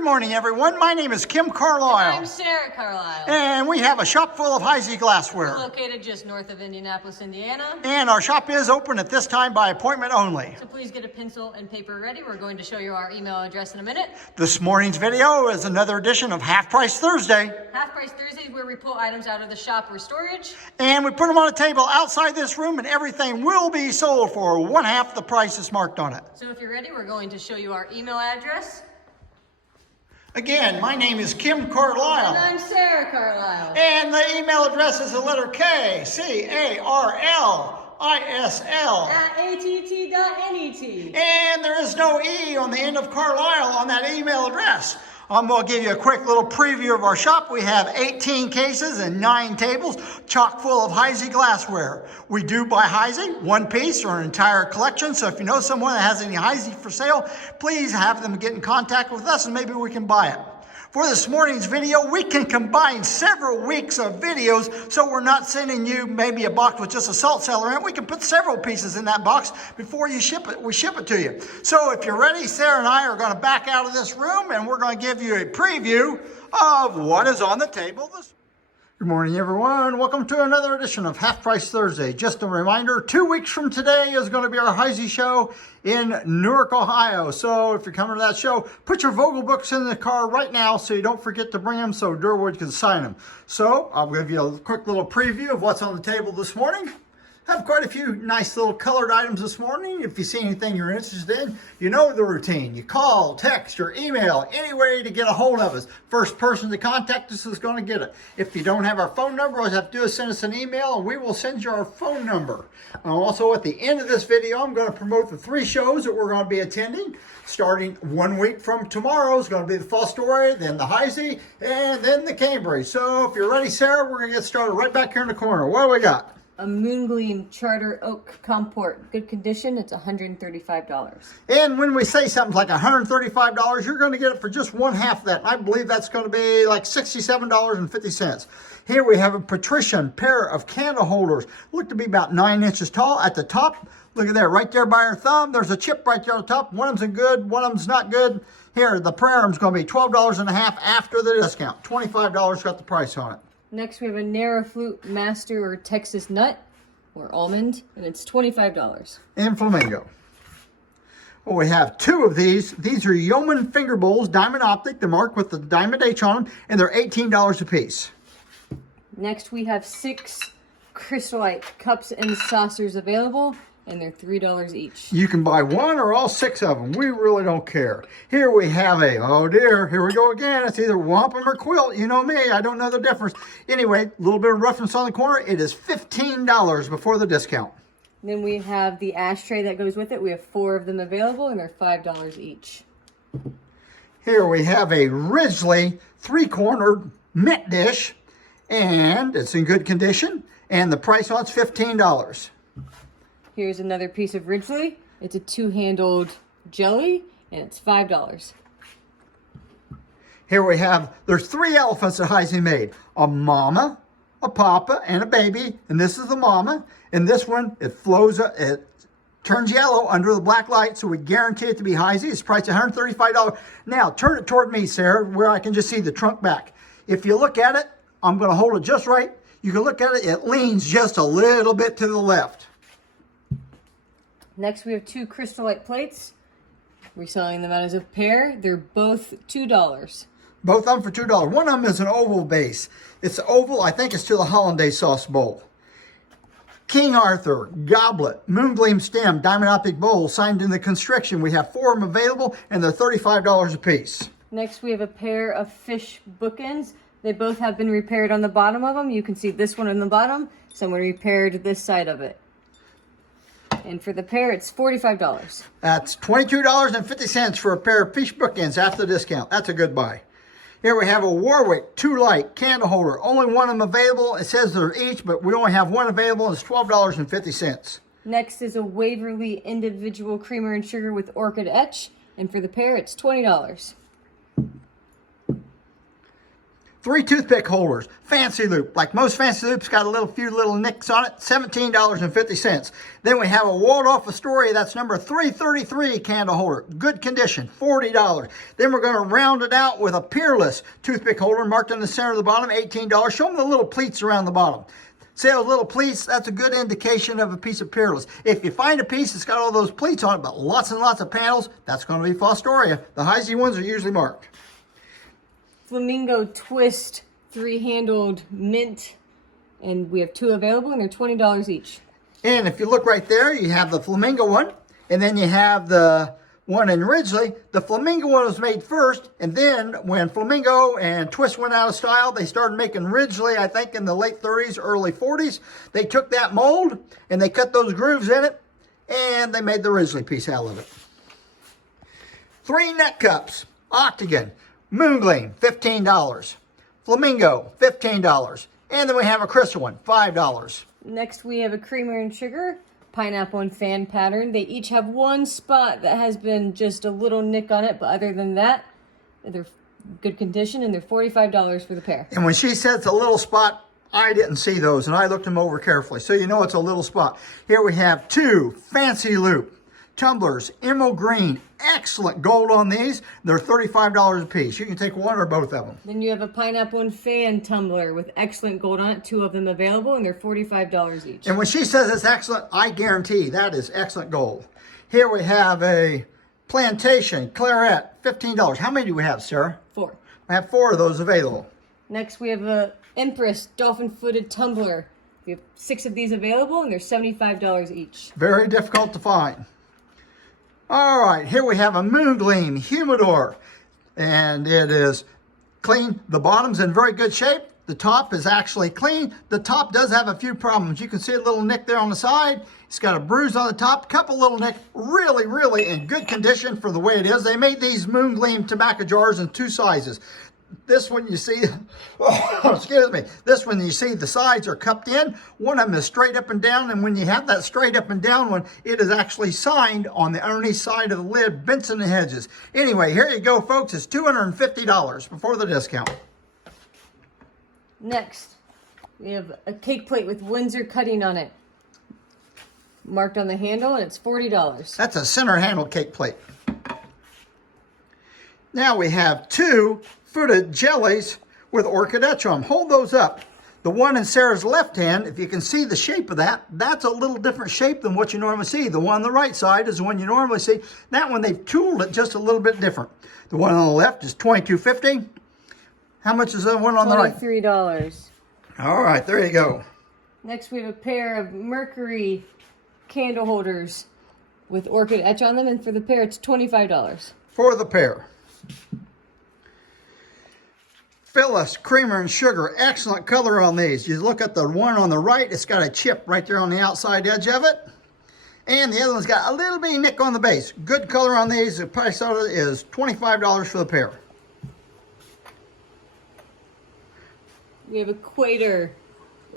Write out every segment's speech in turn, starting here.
Good morning, everyone. My name is Kim Carlisle. And I'm Sarah Carlisle. And we have a shop full of Heisey glassware. We're located just north of Indianapolis, Indiana. And our shop is open at this time by appointment only. So please get a pencil and paper ready. We're going to show you our email address in a minute. This morning's video is another edition of Half Price Thursday. Half Price Thursday is where we pull items out of the shop or storage. And we put them on a table outside this room, and everything will be sold for one half the price that's marked on it. So if you're ready, we're going to show you our email address. Again, my name is Kim Carlisle. And I'm Sarah Carlisle. And the email address is the letter K, C-A-R-L-I-S-L. At att.net. And there is no E on the end of Carlisle on that email address. I'm going to give you a quick little preview of our shop. We have 18 cases and 9 tables, chock full of Heisey glassware. We do buy Heisey, one piece or an entire collection. So if you know someone that has any Heisey for sale, please have them get in contact with us and maybe we can buy it. For this morning's video, we can combine several weeks of videos, so we're not sending you maybe a box with just a salt cellar in it. We can put several pieces in that box before you ship it. We ship it to you. So if you're ready, Sarah and I are going to back out of this room, and we're going to give you a preview of what is on the table this. Good morning, everyone. Welcome to another edition of Half Price Thursday. Just a reminder, 2 weeks from today is going to be our Heisey show in Newark, Ohio. So if you're coming to that show, put your Vogel books in the car right now so you don't forget to bring them so Durwood can sign them. So I'll give you a quick little preview of what's on the table this morning. Have quite a few nice little colored items this morning. If you see anything you're interested in, you know the routine. You call, text, or email, any way to get a hold of us. First person to contact us is going to get it. If you don't have our phone number, all you have to do is send us an email and we will send you our phone number. Also, at the end of this video, I'm going to promote the 3 shows that we're going to be attending. Starting 1 week from tomorrow is going to be the Fall Story, then the Heisey, and then the Cambridge. So if you're ready, Sarah, we're going to get started right back here in the corner. What do we got? A Moongleam Charter Oak Comport. Good condition. It's $135. And when we say something like $135, you're going to get it for just one half of that. I believe that's going to be like $67.50. Here we have a patrician pair of candle holders. Look to be about 9 inches tall at the top. Look at that, right there by our thumb. There's a chip right there on the top. One of them's good, one of them's not good. Here, the prayer room's going to be $12.50 after the discount. $25 got the price on it. Next, we have a Narrow Flute Master or Texas Nut or Almond, and it's $25. And Flamingo. Well, we have 2 of these. These are Yeoman Finger Bowls, Diamond Optic. They're marked with the Diamond H on them, and they're $18 a piece. Next, we have 6 Crystallite Cups and Saucers available, and they're $3 each. You can buy 1 or all 6 of them. We really don't care. Here we have a, oh dear, here we go again. It's either wampum or quilt. You know me, I don't know the difference. Anyway, a little bit of roughness on the corner. It is $15 before the discount. Then we have the ashtray that goes with it. We have 4 of them available, and they're $5 each. Here we have a Ridgely 3-cornered mint dish, and it's in good condition, and the price on it's $15. Here's another piece of Ridgely. It's a 2-handled jelly, and it's $5. Here we have, there's 3 elephants that Heisey made. A mama, a papa, and a baby. And this is the mama. And this one, it turns yellow under the black light, so we guarantee it to be Heisey. It's priced $135. Now, turn it toward me, Sarah, where I can just see the trunk back. If you look at it, I'm going to hold it just right. You can look at it, it leans just a little bit to the left. Next, we have 2 Crystallite plates. We're selling them out as a pair. They're both $2. Both of them for $2. One of them is an oval base. It's oval, I think it's to the hollandaise sauce bowl. King Arthur, goblet, moongleam stem, diamond optic bowl, signed in the constriction. We have 4 of them available, and they're $35 a piece. Next, we have a pair of fish bookends. They both have been repaired on the bottom of them. You can see this one on the bottom. Someone repaired this side of it. And for the pair, it's $45. That's $22.50 for a pair of fish bookends after the discount. That's a good buy. Here we have a Warwick 2-light candle holder. Only one of them available. It says they're each, but we only have one available, and it's $12.50. Next is a Waverly individual creamer and sugar with orchid etch. And for the pair, it's $20. 3 toothpick holders, fancy loop. Like most fancy loops, got a few little nicks on it, $17.50. Then we have a Waldorf Astoria, that's number 333 candle holder, good condition, $40. Then we're going to round it out with a Peerless toothpick holder marked in the center of the bottom, $18. Show them the little pleats around the bottom. See those little pleats? That's a good indication of a piece of Peerless. If you find a piece that's got all those pleats on it, but lots and lots of panels, that's going to be Fostoria. The Heisey ones are usually marked. Flamingo Twist 3-handled mint, and we have 2 available, and they're $20 each. And if you look right there, you have the Flamingo one, and then you have the one in Ridgely. The Flamingo one was made first, and then when Flamingo and Twist went out of style, they started making Ridgely, I think in the late 30s, early 40s. They took that mold, and they cut those grooves in it, and they made the Ridgely piece out of it. 3 neck cups, Octagon. Moongleam, $15. Flamingo, $15. And then we have a crystal one, $5. Next, we have a creamer and sugar, pineapple and fan pattern. They each have one spot that has been just a little nick on it, but other than that, they're good condition, and they're $45 for the pair. And when she said it's a little spot, I didn't see those, and I looked them over carefully, so you know it's a little spot. Here we have 2 fancy loop tumblers, emerald green, excellent gold on these. They're $35 a piece. You can take one or both of them. Then you have a pineapple and fan tumbler with excellent gold on it, 2 of them available, and they're $45 each. And when she says it's excellent, I guarantee that is excellent gold. Here we have a plantation claret, $15. How many do we have, Sarah? 4. We have 4 of those available. Next, we have a Empress dolphin-footed tumbler. We have 6 of these available, and they're $75 each. Very difficult to find. All right, here we have a Moongleam humidor, and it is clean. The bottom's in very good shape. The top is actually clean. The top does have a few problems. You can see a little nick there on the side. It's got a bruise on the top, couple little nick, really in good condition for the way it is. They made these Moongleam tobacco jars in 2 sizes. This one you see, excuse me, this one you see the sides are cupped in. One of them is straight up and down, and when you have that straight up and down one, it is actually signed on the underneath side of the lid, Benson & Hedges. Anyway, here you go, folks. It's $250 before the discount. Next, we have a cake plate with Windsor cutting on it, marked on the handle, and it's $40. That's a center handle cake plate. Now we have 2 footed jellies with orchid etch on them. Hold those up. The one in Sarah's left hand, if you can see the shape of that, that's a little different shape than what you normally see. The one on the right side is the one you normally see. That one, they've tooled it just a little bit different. The one on the left is $22.50. How much is the one on the right? $23. All right, there you go. Next, we have a pair of Mercury candle holders with orchid etch on them, and for the pair, it's $25. For the pair. Phyllis creamer and sugar, excellent color on these. You look at the one on the right, it's got a chip right there on the outside edge of it. And the other one's got a little bitty nick on the base. Good color on these. The price of it is $25 for the pair. We have a Quater,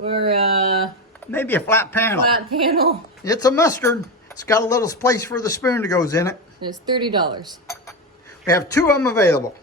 or maybe a flat panel. flat panel. It's a mustard. It's got a little place for the spoon that goes in it. And it's $30. We have 2 of them available.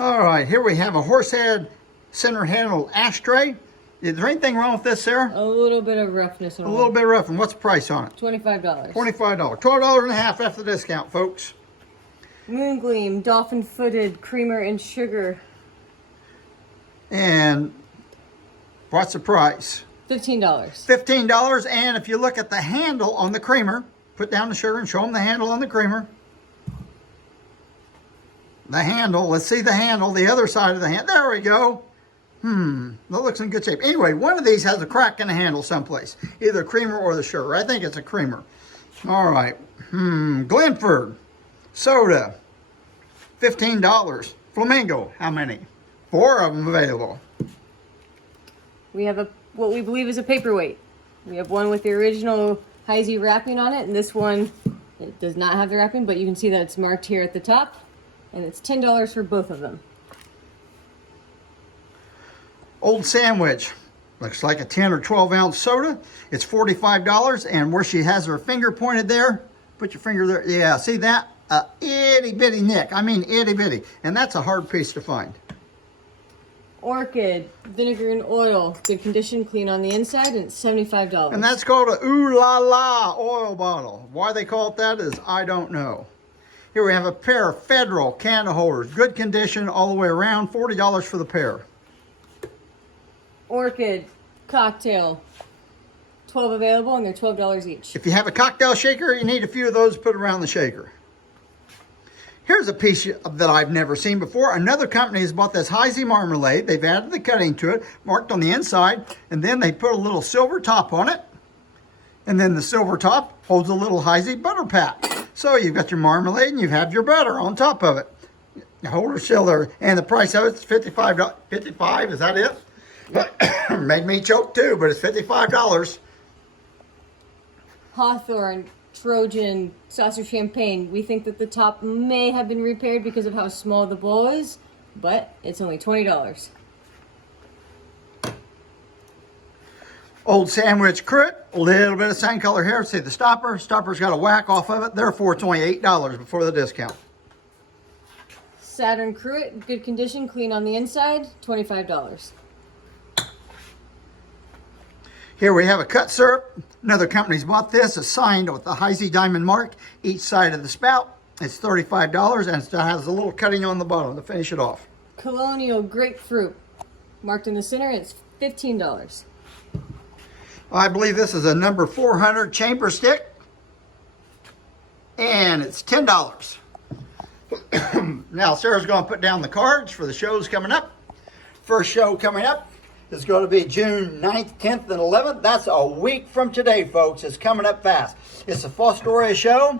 All right, here we have a horsehead center handle ashtray. Is there anything wrong with this, Sarah? A little bit of roughness on it. A little bit rough. And what's the price on it? $25. $25. $12.50 after the discount, folks. Moongleam dolphin-footed creamer and sugar. And what's the price? $15. $15. And if you look at the handle on the creamer, put down the sugar and show them the handle on the creamer. The handle, let's see the handle, the other side of the handle. There we go. That looks in good shape. Anyway, one of these has a crack in the handle someplace. Either creamer or the sugar. I think it's a creamer. All right. Glenford soda, $15. Flamingo, how many? 4 of them available. We have what we believe is a paperweight. We have one with the original Heisey wrapping on it, and this one, it does not have the wrapping, but you can see that it's marked here at the top. And it's $10 for both of them. Old Sandwich. Looks like a 10 or 12 ounce soda. It's $45. And where she has her finger pointed there, put your finger there. Yeah, see that? a itty bitty nick. I mean itty bitty. And that's a hard piece to find. Orchid, vinegar and oil, good condition, clean on the inside, and it's $75. And that's called a Ooh La La oil bottle. Why they call it that is I don't know. Here we have a pair of Federal candle holders. Good condition all the way around, $40 for the pair. Orchid, cocktail, 12 available, and they're $12 each. If you have a cocktail shaker, you need a few of those to put around the shaker. Here's a piece that I've never seen before. Another company has bought this Heisey marmalade. They've added the cutting to it, marked on the inside, and then they put a little silver top on it. And then the silver top holds a little Heisey butter pat. So you've got your marmalade and you have your butter on top of it. The holder's still there. And the price of it's $55. $55, is that it? Made me choke too, but it's $55. Hawthorne, Trojan, saucer champagne. We think that the top may have been repaired because of how small the bowl is, but it's only $20. Old sandwich crit, a little bit of same color here. See the stopper. Stopper's got a whack off of it. Therefore, it's only $8 before the discount. Saturn Cruet, good condition, clean on the inside, $25. Here we have a cut syrup. Another company's bought this. It's signed with the Heisey diamond mark each side of the spout. It's $35 and it has a little cutting on the bottom to finish it off. Colonial Grapefruit, marked in the center, it's $15. I believe this is a number 400 chamber stick. And it's $10. Now Sarah's going to put down the cards for the shows coming up. First show coming up is going to be June 9th, 10th, and 11th. That's a week from today, folks. It's coming up fast. It's a Fostoria show.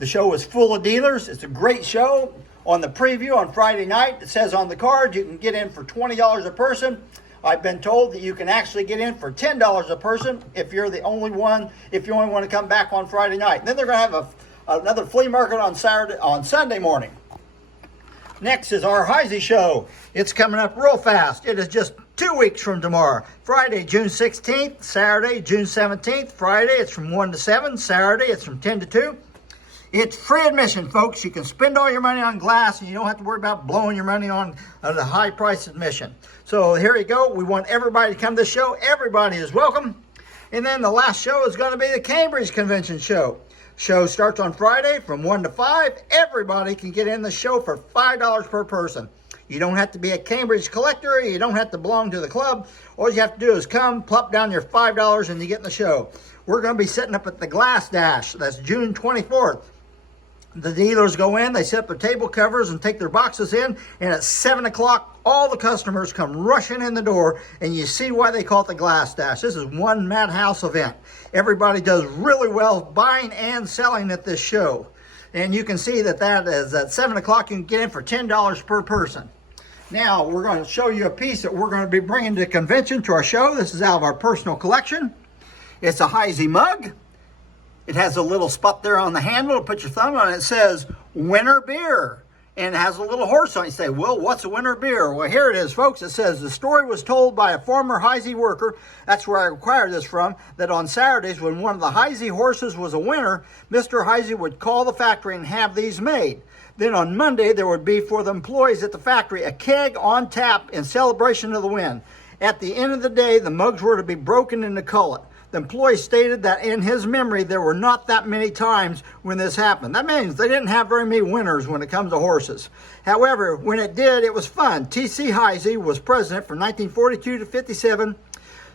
The show is full of dealers. It's a great show. On the preview on Friday night, it says on the card you can get in for $20 a person. I've been told that you can actually get in for $10 a person if you're the only one, if you only want to come back on Friday night. And then they're going to have another flea market on Sunday morning. Next is our Heisey show. It's coming up real fast. It is just 2 weeks from tomorrow. Friday, June 16th. Saturday, June 17th. Friday, it's from 1 to 7. Saturday, it's from 10 to 2. It's free admission, folks. You can spend all your money on glass and you don't have to worry about blowing your money on the high price admission. So here you go. We want everybody to come to the show. Everybody is welcome. And then the last show is going to be the Cambridge Convention show. Show starts on Friday from 1 to 5. Everybody can get in the show for $5 per person. You don't have to be a Cambridge collector. You don't have to belong to the club. All you have to do is come, plop down your $5 and you get in the show. We're going to be setting up at the Glass Dash. That's June 24th. The dealers go in, they set up their table covers and take their boxes in, and at 7 o'clock, all the customers come rushing in the door, and you see why they call it the Glass Dash. This is one madhouse event. Everybody does really well buying and selling at this show. And you can see that is at 7 o'clock, you can get in for $10 per person. Now, we're going to show you a piece that we're going to be bringing to the convention to our show. This is out of our personal collection. It's a Heisey mug. It has a little spot there on the handle to put your thumb on it. It says, Winter Beer. And it has a little horse on it. You say, well, what's a winter beer? Well, here it is, folks. It says, the story was told by a former Heisey worker, that's where I acquired this from, that on Saturdays when one of the Heisey horses was a winner, Mr. Heisey would call the factory and have these made. Then on Monday, there would be for the employees at the factory a keg on tap in celebration of the win. At the end of the day, the mugs were to be broken into cullet. The employee stated that in his memory, there were not that many times when this happened. That means they didn't have very many winners when it comes to horses. However, when it did, it was fun. T.C. Heisey was president from 1942 to 57.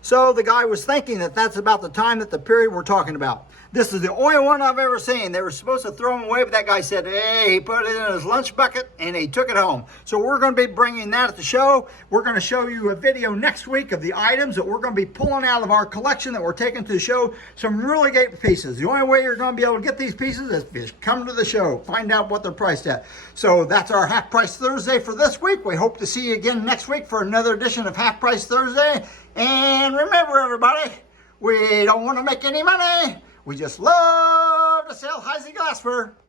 So the guy was thinking that that's about the time that the period we're talking about. This is the only one I've ever seen. They were supposed to throw him away, but that guy said, hey, he put it in his lunch bucket and he took it home. So we're going to be bringing that at the show. We're going to show you a video next week of the items that we're going to be pulling out of our collection that we're taking to the show. Some really great pieces. The only way you're going to be able to get these pieces is if you come to the show. Find out what they're priced at. So that's our Half Price Thursday for this week. We hope to see you again next week for another edition of Half Price Thursday. And remember, everybody, we don't want to make any money. We just love to sell Heisey glassware.